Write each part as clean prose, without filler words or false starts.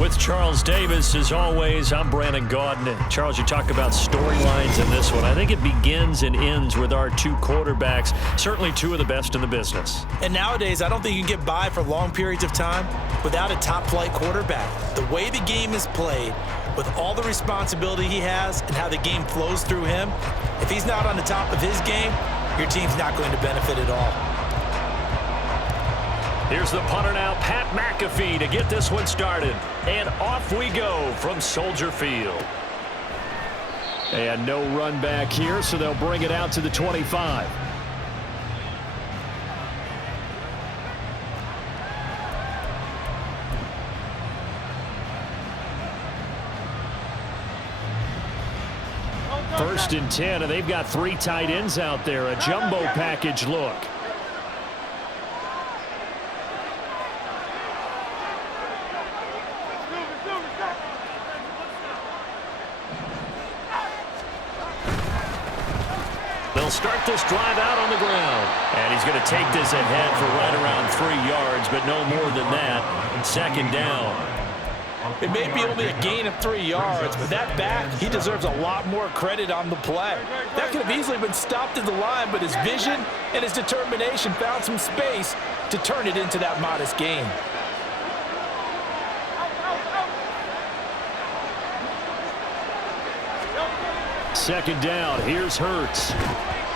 With Charles Davis, as always, I'm Brandon Gaudin. Charles, you talk about storylines in this one. I think it begins and ends with our two quarterbacks, certainly two of the best in the business. And nowadays, I don't think you can get by for long periods of time without a top-flight quarterback. The way the game is played, with all the responsibility he has and how the game flows through him, if he's not on the top of his game, your team's not going to benefit at all. Here's the punter now, Pat McAfee, to get this one started. And off we go from Soldier Field. And no run back here, so they'll bring it out to the 25. First and 10, and they've got three tight ends out there. A jumbo package look. They'll start this drive out on the ground. And he's going to take this ahead for right around 3 yards, but no more than that. Second down. It may be only a gain of 3 yards, but that back, he deserves a lot more credit on the play. That could have easily been stopped at the line, but his vision and his determination found some space to turn it into that modest gain. Second down, here's Hurts.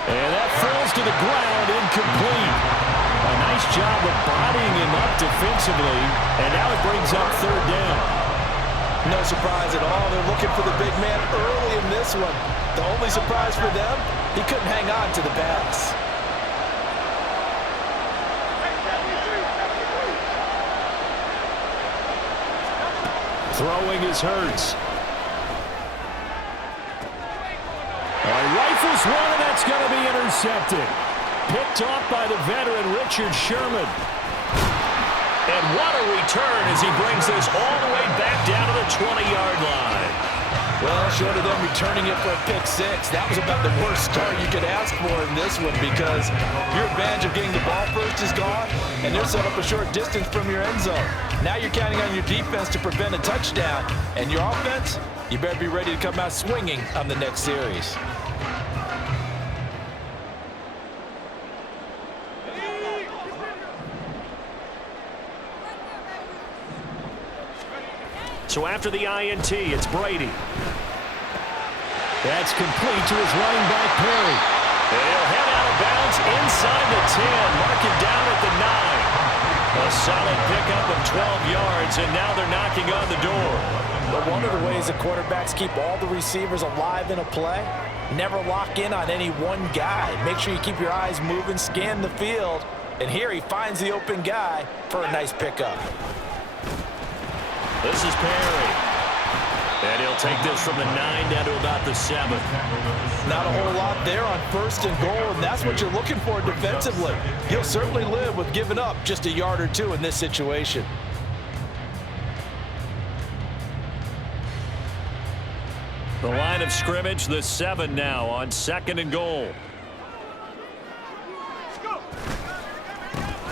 And that falls to the ground, incomplete. A nice job of bodying him up defensively, and now it brings up third down. No surprise at all. They're looking for the big man early in this one. The only surprise for them, he couldn't hang on to the pass. Throwing is Hurts. Rifles one, and that's going to be intercepted. Picked off by the veteran Richard Sherman. And what a return as he brings this all the way back down to the 20-yard line. Well, short of them returning it for a pick six, that was about the worst start you could ask for in this one, because your advantage of getting the ball first is gone, and they're set up a short distance from your end zone. Now you're counting on your defense to prevent a touchdown, and your offense, you better be ready to come out swinging on the next series. So after the INT, it's Brady. That's complete to his running back, Perry. They'll head out of bounds inside the 10, mark it down at the 9. A solid pickup of 12 yards, and now they're knocking on the door. But one of the ways the quarterbacks keep all the receivers alive in a play, never lock in on any one guy. Make sure you keep your eyes moving, scan the field, and here he finds the open guy for a nice pickup. This is Perry. And he'll take this from the 9 down to about the 7. Not a whole lot there on first and goal, and that's what you're looking for defensively. He'll certainly live with giving up just a yard or two in this situation. The line of scrimmage, the 7 now on second and goal.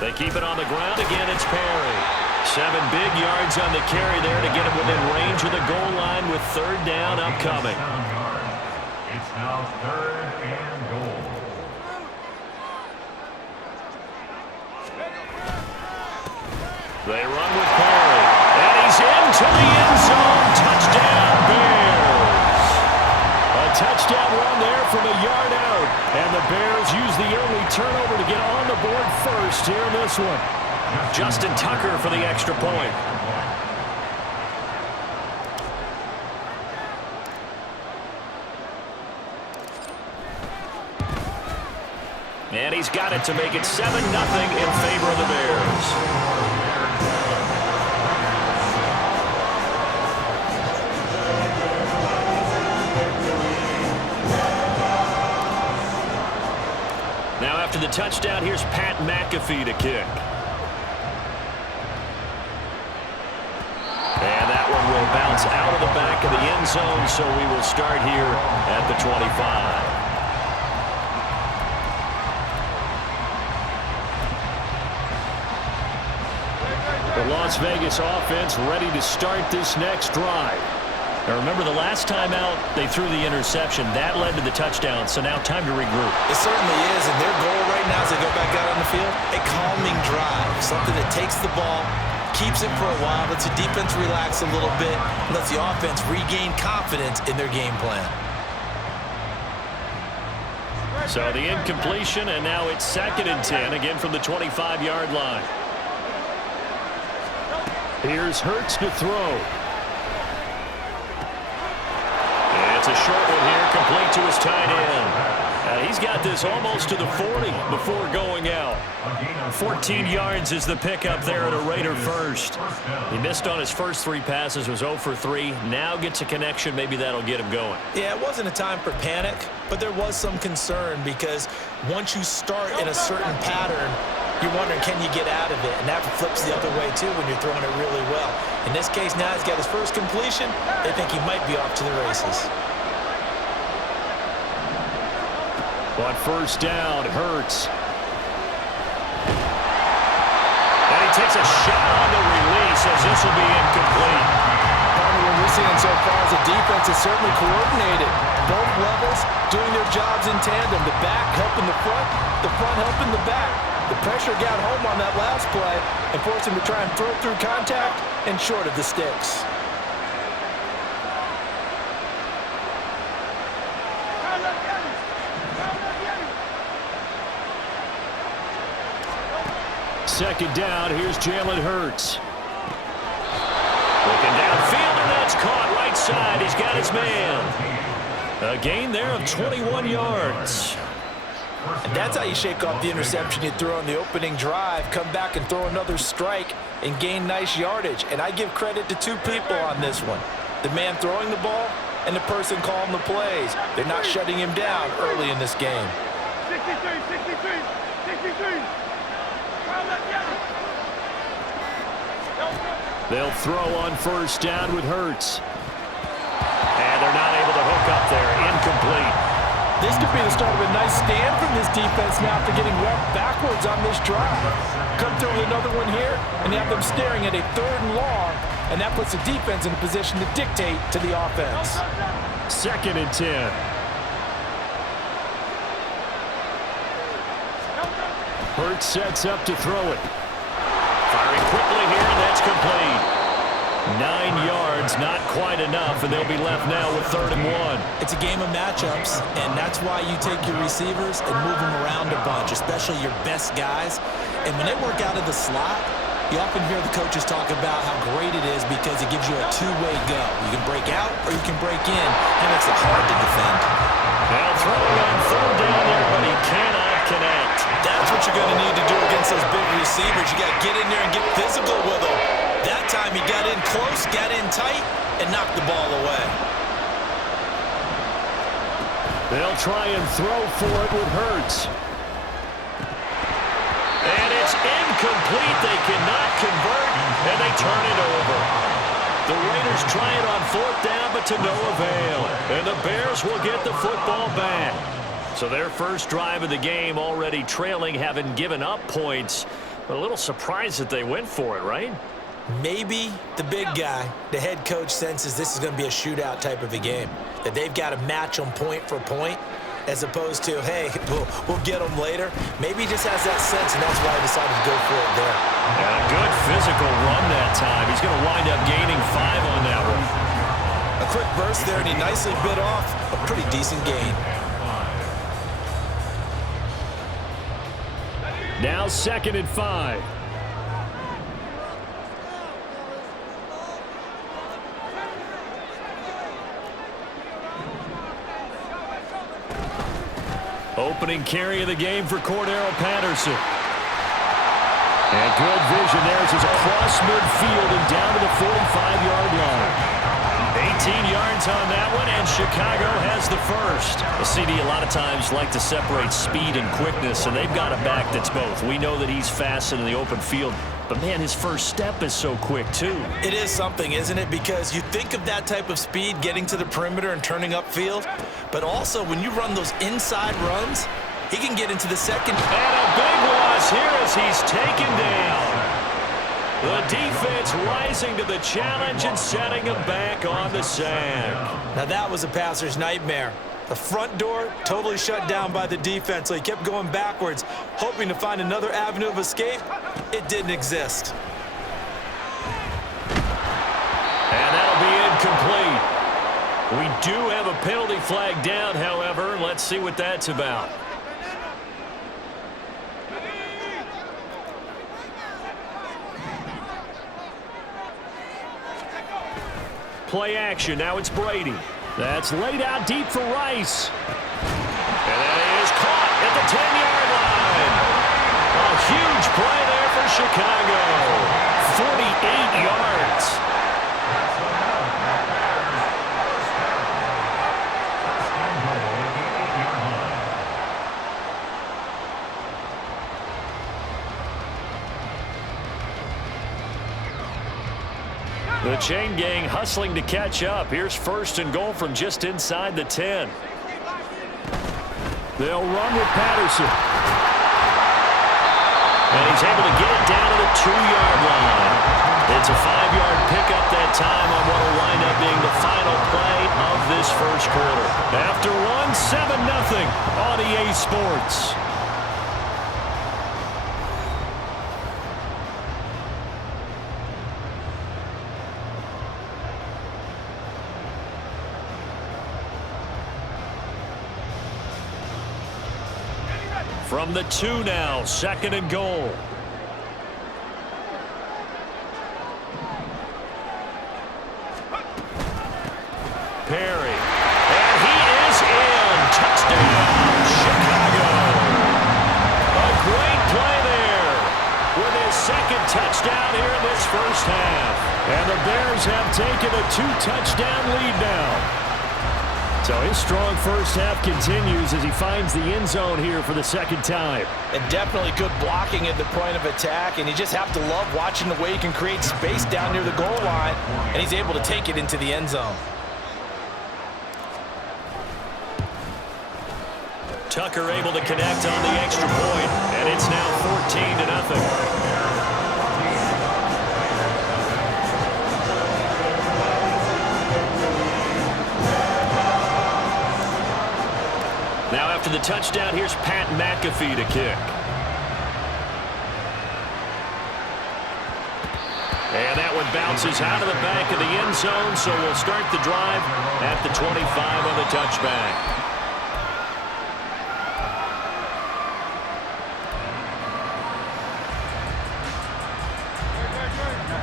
They keep it on the ground again. It's Perry. 7 big yards on the carry there to get him within range of the goal line with third down upcoming. It's now third and goal. They run with Perry. And he's into the end zone. Touchdown, Bears. A touchdown run there from a yard out. And the Bears use the early turnover to get on the board first here in this one. Justin Tucker for the extra point. And he's got it to make it 7-0 in favor of the Bears. Now after the touchdown, here's Pat McAfee to kick. And that one will bounce out of the back of the end zone, so we will start here at the 25. The Las Vegas offense ready to start this next drive. Now remember, the last time out, they threw the interception. That led to the touchdown, so now time to regroup. It certainly is, and their goal right now as they go back out on the field, a calming drive, something that takes the ball, keeps it for a while, lets the defense relax a little bit, and lets the offense regain confidence in their game plan. So the incompletion, and now it's 2nd and 10, again from the 25-yard line. Here's Hurts to throw. It's a short one here, complete to his tight end. He's got this almost to the 40 before going out. 14 yards is the pickup there at a Raider first. He missed on his first 3 passes, was 0 for 3. Now gets a connection. Maybe that'll get him going. Yeah, it wasn't a time for panic, but there was some concern because once you start in a certain pattern, you're wondering, can you get out of it? And that flips the other way, too, when you're throwing it really well. In this case, now he's got his first completion. They think he might be off to the races. On first down, Hurts. And he takes a shot on the release as this will be incomplete. What we're seeing so far is the defense is certainly coordinated. Both levels doing their jobs in tandem. The back helping the front helping the back. The pressure got home on that last play and forced him to try and throw through contact and short of the sticks. Second down, here's Jalen Hurts. Looking downfield, and that's caught right side. He's got his man. A gain there of 21 yards. And that's how you shake off the interception you threw on the opening drive, come back and throw another strike and gain nice yardage. And I give credit to 2 people on this one. The man throwing the ball and the person calling the plays. They're not shutting him down early in this game. 63. They'll throw on first down with Hurts. And they're not able to hook up there. Incomplete. This could be the start of a nice stand from this defense now after getting whacked backwards on this drive. Come through with another one here, and have them staring at a 3rd and long, and that puts the defense in a position to dictate to the offense. 2nd and 10. Hurts sets up to throw it. Firing quickly here, and that's complete. 9 yards, not quite enough, and they'll be left now with 3rd and 1. It's a game of matchups, and that's why you take your receivers and move them around a bunch, especially your best guys. And when they work out of the slot, you often hear the coaches talk about how great it is because it gives you a 2-way go. You can break out or you can break in. That makes it hard to defend. Now throwing on 3rd down there, but he cannot connect. That's what you're going to need to do against those big receivers. You got to get in there and get physical with them. That time he got in close, got in tight, and knocked the ball away. They'll try and throw for it with Hurts. And it's incomplete. They cannot convert, and they turn it over. The Raiders try it on 4th down, but to no avail. And the Bears will get the football back. So their first drive of the game already trailing, having given up points. But a little surprised that they went for it, right? Maybe the big guy, the head coach, senses this is going to be a shootout type of a game. That they've got to match them point for point as opposed to, hey, we'll get them later. Maybe he just has that sense, and that's why he decided to go for it there. And a good physical run that time. He's going to wind up gaining 5 on that one. A quick burst there, and he nicely bit off a pretty decent gain. Now 2nd and 5. Opening carry of the game for Cordero Patterson. And good vision there as he's across midfield and down to the 45-yard line. 18 yards on that one, and Chicago has the first. The CD a lot of times like to separate speed and quickness, and they've got a back that's both. We know that he's fast in the open field, but, man, his first step is so quick, too. It is something, isn't it? Because you think of that type of speed getting to the perimeter and turning upfield, but also when you run those inside runs, he can get into the second. And a big loss here as he's taken down. The defense rising to the challenge and setting him back on the sack. Now that was a passer's nightmare. The front door totally shut down by the defense, so he kept going backwards, hoping to find another avenue of escape. It didn't exist. And that'll be incomplete. We do have a penalty flag down, however. Let's see what that's about. Play action. Now it's Brady. That's laid out deep for Rice. And that is caught at the 10-yard line. A huge play there for Chicago. 48 yards. The chain gang hustling to catch up. Here's 1st and goal from just inside the 10. They'll run with Patterson. And he's able to get it down to the 2-yard line. It's a 5-yard pickup that time on what will wind up being the final play of this first quarter. After one, 7-0 on EA Sports. From the 2 now, 2nd and goal. Perry. And he is in. Touchdown, Chicago. A great play there with his 2nd touchdown here in this first half. And the Bears have taken a 2-touchdown lead now. So his strong first half continues as he finds the end zone here for the 2nd time. And definitely good blocking at the point of attack, and you just have to love watching the way he can create space down near the goal line, and he's able to take it into the end zone. Tucker able to connect on the extra point, and it's now 14-0. Now after the touchdown, here's Pat McAfee to kick. And that one bounces out of the back of the end zone, so we'll start the drive at the 25 on the touchback.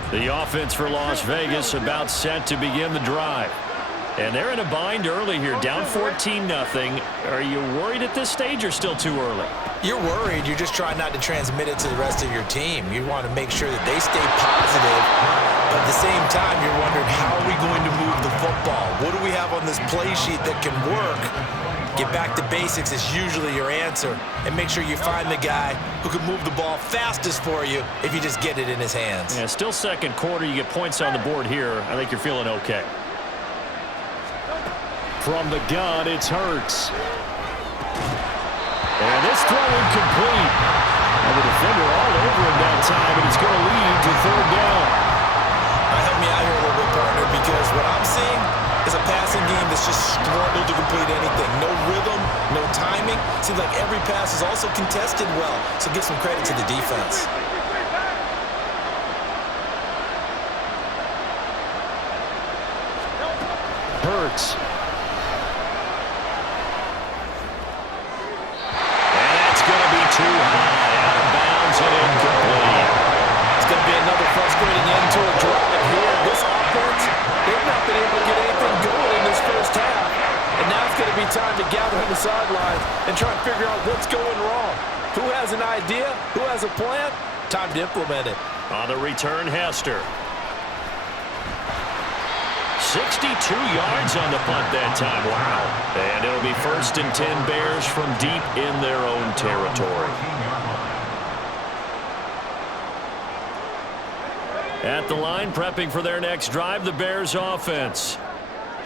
The offense for Las Vegas about set to begin the drive. And they're in a bind early here, down 14-0. Are you worried at this stage or still too early? You're worried. You're just trying not to transmit it to the rest of your team. You want to make sure that they stay positive. But at the same time, you're wondering, how are we going to move the football? What do we have on this play sheet that can work? Get back to basics is usually your answer. And make sure you find the guy who can move the ball fastest for you if you just get it in his hands. Yeah, still 2nd quarter. You get points on the board here. I think you're feeling okay. From the gun, it's Hurts. And this throw incomplete. And the defender all over him that time, and it's going to lead to 3rd down. Help me out here a little bit, partner, because what I'm seeing is a passing game that's just struggled to complete anything. No rhythm, no timing. Seems like every pass is also contested well, so give some credit to the defense. Hurts. Too high, out of bounds and incomplete. It's going to be another frustrating end to a drive here. This offense, they've not been able to get anything going in this first half. And now it's going to be time to gather on the sidelines and try and figure out what's going wrong. Who has an idea? Who has a plan? Time to implement it. On the return, Hester. 62 yards on the punt that time. Wow. And it'll be 1st and 10 Bears from deep in their own territory. At the line, prepping for their next drive, the Bears offense.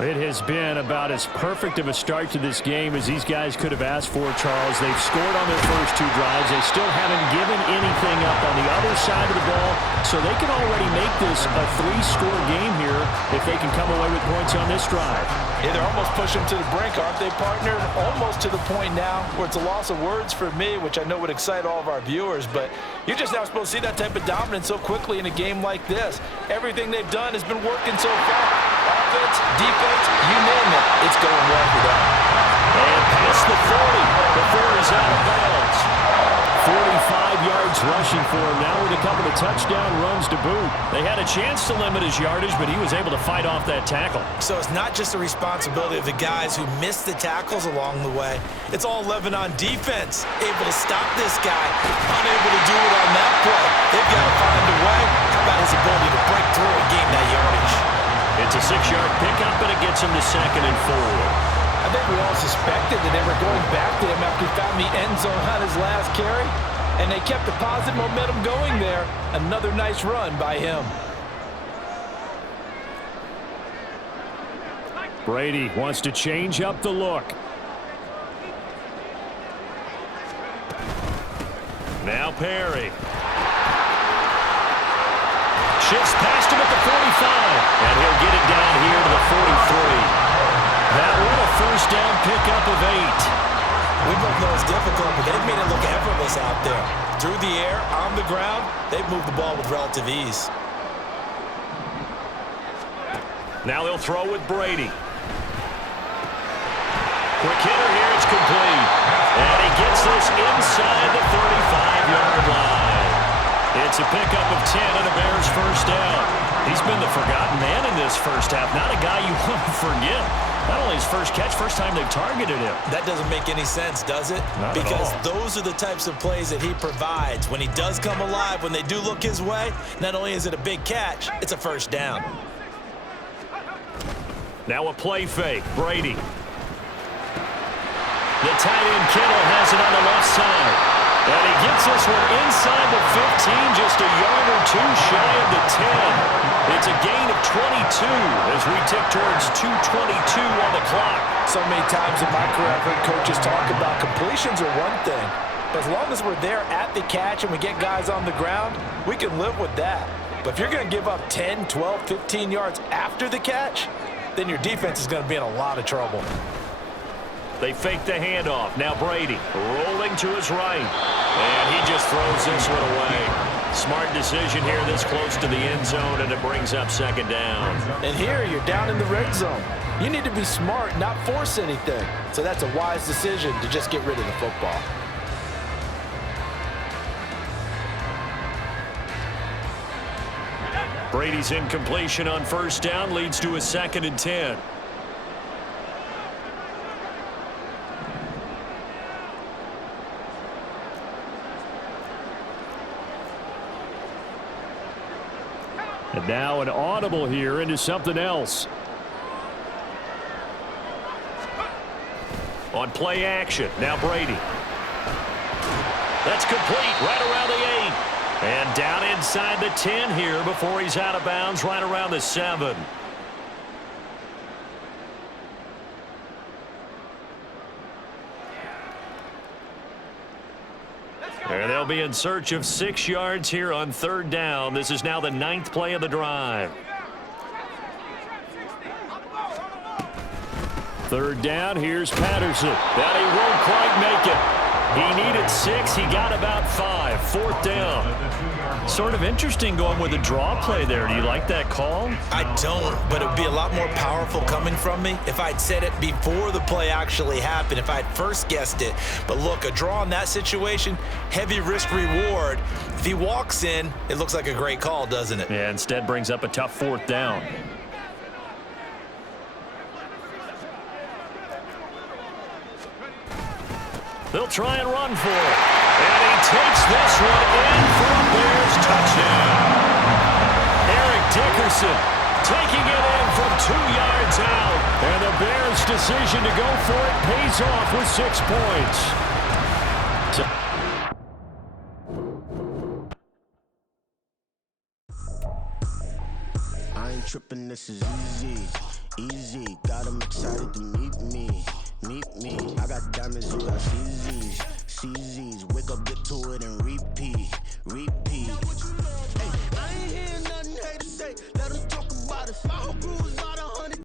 It has been about as perfect of a start to this game as these guys could have asked for, Charles. They've scored on their first two drives. They still haven't given anything up on the other side of the ball, so they can already make this a three-score game here if they can come away with points on this drive. Yeah, they're almost pushing them to the brink, aren't they, partner? Almost to the point now where it's a loss of words for me, which I know would excite all of our viewers, but you're just now supposed to see that type of dominance so quickly in a game like this. Everything they've done has been working so far. Offense, defense, you name it, it's going well for them. And past the 40 before he's out of bounds. 45 yards rushing for him now with a couple of touchdown runs to boot. They had a chance to limit his yardage, but he was able to fight off that tackle. So it's not just the responsibility of the guys who missed the tackles along the way. It's all 11 on defense, able to stop this guy, unable to do it on that play. They've got to find a way. How about his ability to break through and gain that yardage? It's a 6-yard pickup, and it gets him to 2nd and 4. I think we all suspected that they were going back to him after he found the end zone on his last carry, and they kept the positive momentum going there. Another nice run by him. Brady wants to change up the look. Now Perry. Shifts past him at the 45, and he'll get it down here to the 43. That one a first down pickup of 8. We both know it's difficult, but they've made it look effortless out there. Through the air, on the ground, they've moved the ball with relative ease. Now they'll throw with Brady. Quick hitter here, it's complete. And he gets this inside the 35-yard line. It's a pickup of 10 and a Bears first down. He's been the forgotten man in this first half. Not a guy you want to forget. Not only his first catch, first time they've targeted him. That doesn't make any sense, does it? Not because at all. those are the types of plays that he provides. When he does come alive, when they do look his way, not only is it a big catch, it's a first down. Now a play fake. Brady. The tight end Kittle has it on the left side. And he gets this one inside the 15, just a yard or two shy of the 10. It's a gain of 22 as we tick towards 2:22 on the clock. So many times in my career, I've heard coaches talk about completions are one thing. But as long as we're there at the catch and we get guys on the ground, we can live with that. But if you're going to give up 10, 12, 15 yards after the catch, then your defense is going to be in a lot of trouble. They fake the handoff. Now Brady rolling to his right. And he just throws this one away. Smart decision here this close to the end zone, and it brings up 2nd down. And here you're down in the red zone. You need to be smart, not force anything. So that's a wise decision to just get rid of the football. Brady's incompletion on first down leads to a 2nd and 10. And now an audible here into something else. On play action, now Brady. That's complete right around the 8. And down inside the 10 here before he's out of bounds right around the 7. And they'll be in search of 6 yards here on 3rd down. This is now the 9th play of the drive. 3rd down, here's Patterson. That he won't quite make it. He needed 6, he got about 5. 4th down. Sort of interesting going with a draw play there. Do you like that call? I don't, but it would be a lot more powerful coming from me if I'd said it before the play actually happened, if I'd first guessed it. But look, a draw in that situation, heavy risk reward. If he walks in, it looks like a great call, doesn't it? Yeah, instead brings up a tough 4th down. They'll try and run for it. And he takes this one in for a Bears touchdown. Eric Dickerson taking it in from 2 yards out. And the Bears' decision to go for it pays off with 6 points. I ain't tripping, this is easy. Easy, got 'em excited to meet me. Meet me, I got diamonds, you got CZs. CZs, wake up, get to it, and repeat. Repeat. Hey, I ain't hearing nothing haters say. Let 'em talk about us. My whole crew is